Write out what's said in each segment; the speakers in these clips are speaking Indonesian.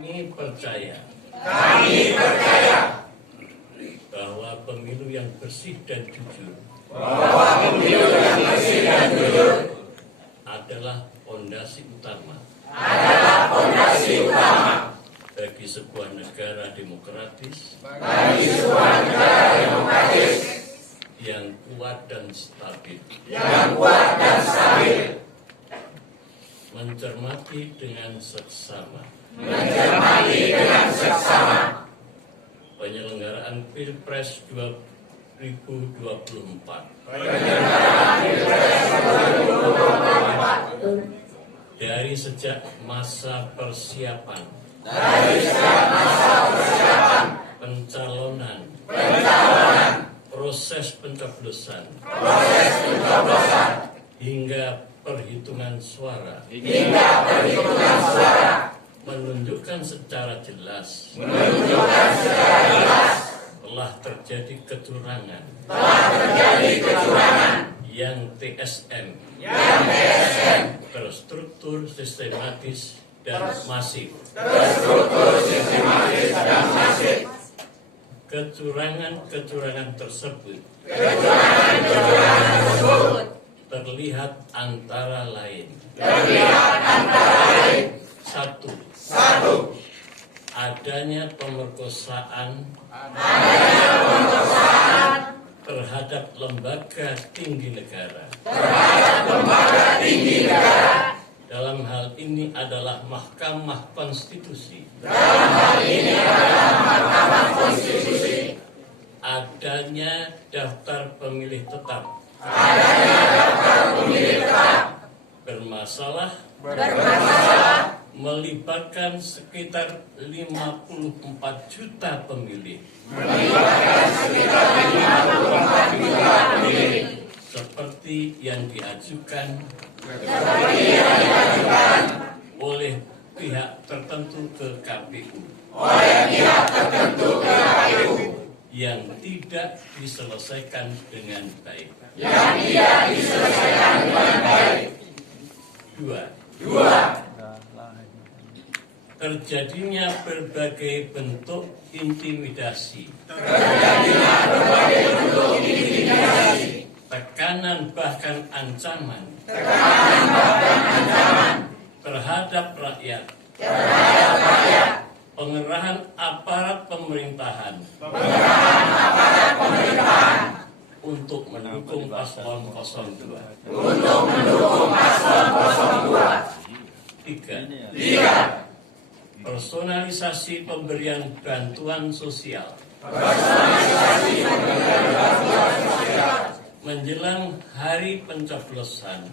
Kami percaya bahwa pemilu yang bersih dan jujur adalah fondasi utama bagi sebuah negara demokratis yang kuat dan stabil. Mencermati dengan seksama penyelenggaraan Pilpres 2024 dari sejak masa persiapan pencalonan, proses pencoblosan hingga perhitungan suara menunjukkan secara jelas telah terjadi kecurangan yang TSM terstruktur, sistematis dan masif. Kecurangan tersebut terlihat antara lain. Satu, adanya pemerkosaan terhadap lembaga tinggi negara. Dalam hal ini adalah Mahkamah Konstitusi. Adanya daftar pemilih tetap. Bermasalah melibatkan sekitar 54 juta pemilih. Seperti yang diajukan oleh pihak tertentu ke KPU. Yang tidak diselesaikan dengan baik. Dua, terjadinya berbagai bentuk intimidasi, tekanan bahkan ancaman terhadap rakyat, pengerahan aparat pemerintahan untuk mendukung paslon 02. Tiga, personalisasi pemberian bantuan sosial menjelang hari pencoblosan,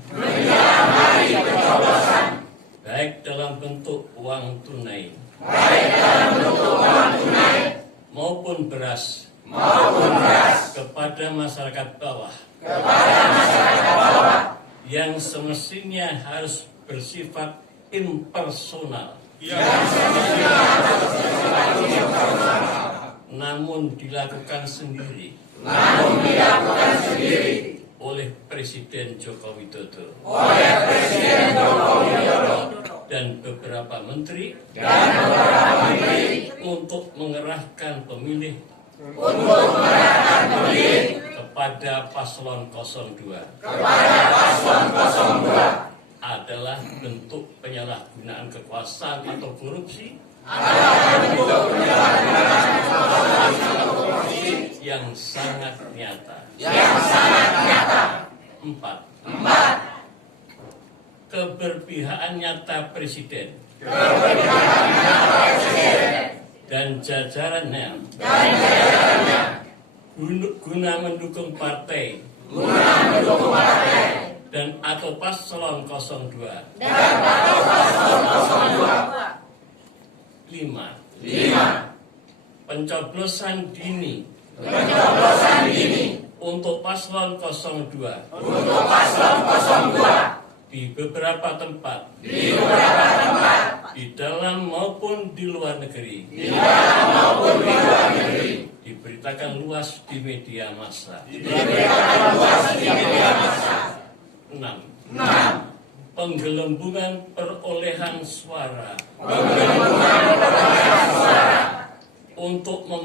baik dalam bentuk uang tunai maupun beras kepada masyarakat bawah yang semestinya harus bersifat impersonal, namun dilakukan sendiri oleh Presiden Joko Widodo dan beberapa menteri untuk mengerahkan pemilih kepada paslon 02 adalah bentuk penyalahgunaan kekuasaan atau korupsi yang sangat nyata. 4. Keberpihakan nyata Presiden dan jajarannya guna mendukung partai dan atau paslon 02. 5. Pencoblosan dini untuk paslon 02 di beberapa tempat di dalam maupun di luar negeri diberitakan luas di media massa. 6. Penggelembungan perolehan suara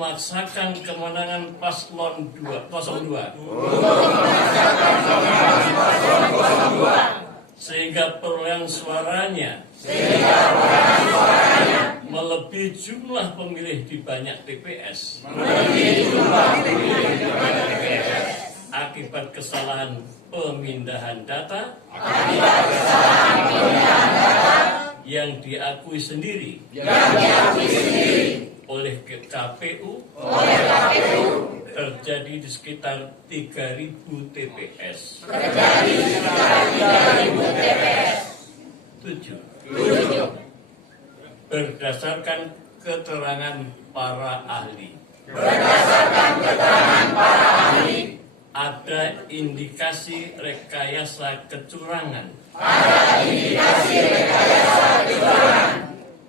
memaksakan kemenangan paslon 02 sehingga perolehan suaranya melebihi jumlah pemilih di banyak TPS akibat kesalahan pemindahan data yang diakui sendiri oleh KPU terjadi di sekitar 3.000 TPS. 7. Berdasarkan keterangan para ahli, ada indikasi rekayasa kecurangan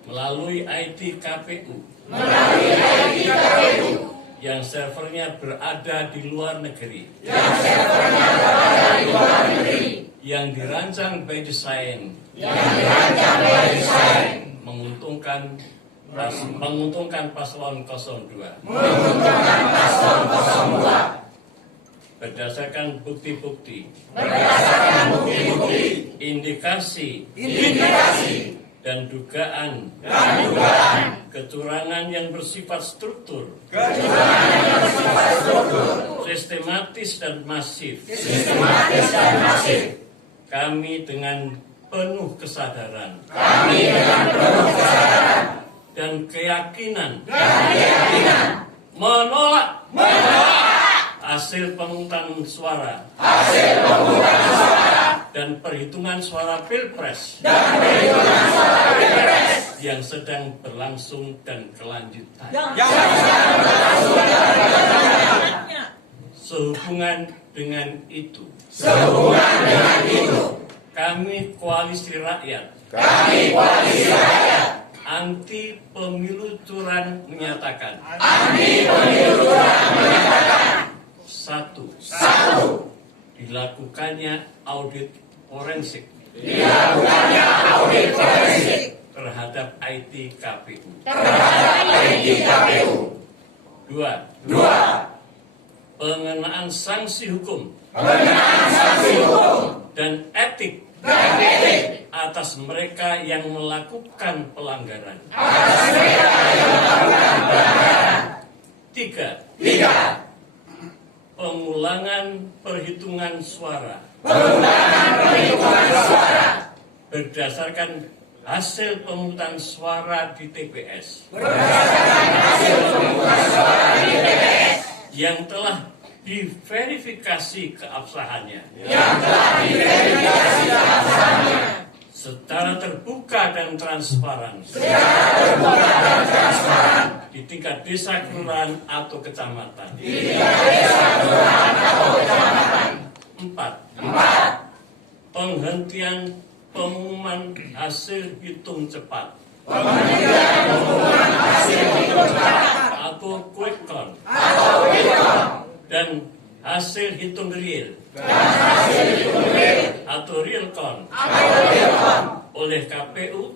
melalui IT KPU yang servernya berada di luar negeri, yang dirancang by design, menguntungkan paslon 02. Berdasarkan bukti-bukti, indikasi dan dugaan kecurangan yang bersifat struktur, sistematis dan masif. Kami dengan penuh kesadaran dan keyakinan menolak hasil pemungutan suara dan perhitungan suara Pilpres yang sedang berlangsung dan kelanjutan. Sehubungan dengan itu, kami Koalisi Rakyat anti pemilu curang menyatakan 1. Dilakukannya audit forensik terhadap IT KPU. 2. Pengenaan sanksi hukum dan etik atas mereka yang melakukan pelanggaran. 3. Pengulangan perhitungan suara berdasarkan hasil pemungutan suara di TPS yang telah diverifikasi keabsahannya secara terbuka dan transparan di tingkat desa, kelurahan, atau kecamatan. 4. Penghentian pengumuman hasil hitung cepat atau quick count dan hasil hitung real atau real count oleh KPU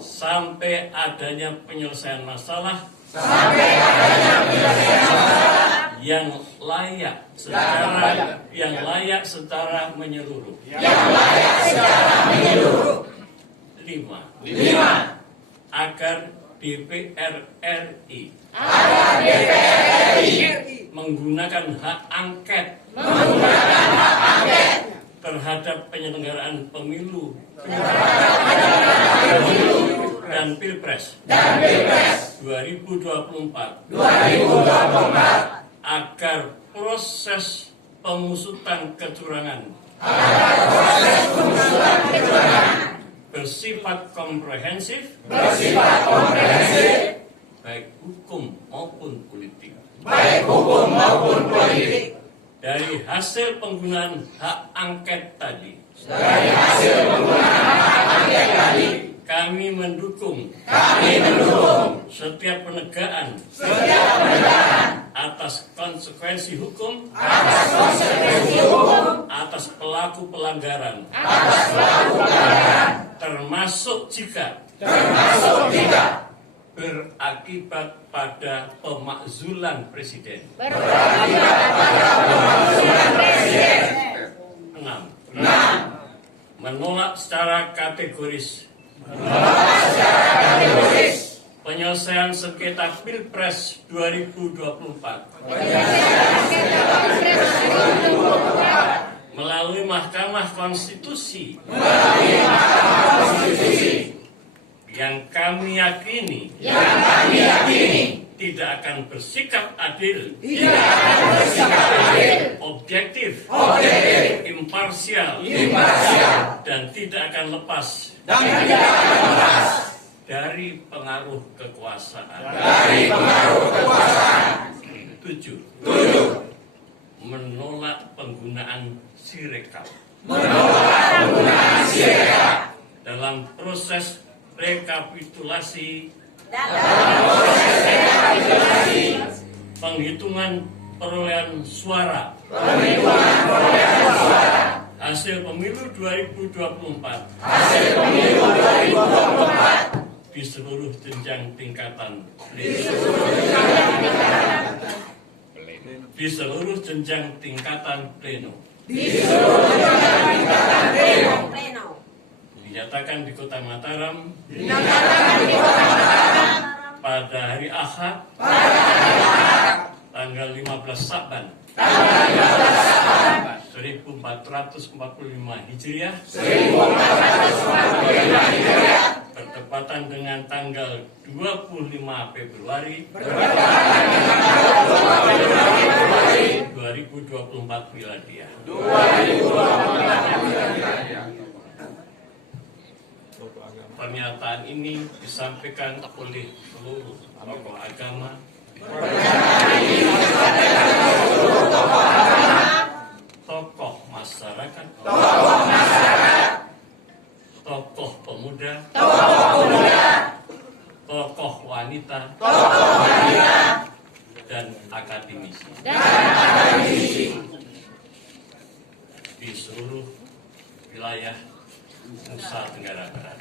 sampai adanya penyelesaian masalah yang layak secara menyeluruh. 5. Agar DPR RI menggunakan hak angket terhadap penyelenggaraan pemilu dan Pilpres 2024 agar proses pengusutan kecurangan bersifat komprehensif baik hukum maupun politik. Dari hasil penggunaan hak angket tadi, kami mendukung setiap penegakan atas konsekuensi hukum atas pelaku pelanggaran, termasuk jika berakibat pada pemakzulan presiden. 6. Menolak secara kategoris penyelesaian sengketa Pilpres 2024 melalui Mahkamah Konstitusi yang kami yakini tidak akan bersikap adil, objektif, imparsial, dan tidak akan lepas dari pengaruh kekuasaan. 7. Menolak penggunaan Sirekap dalam proses rekapitulasi penghitungan perolehan suara hasil pemilu 2024 di seluruh jenjang tingkatan pleno. Dinyatakan di Kota Mataram pada hari Ahad tanggal 15 Saban 1445 Hijriah bertepatan dengan tanggal 25 Februari 2024 Miladiah. Pernyataan ini disampaikan oleh seluruh tokoh agama, tokoh masyarakat, tokoh pemuda, tokoh wanita, dan akademisi di seluruh wilayah Nusa Tenggara Barat.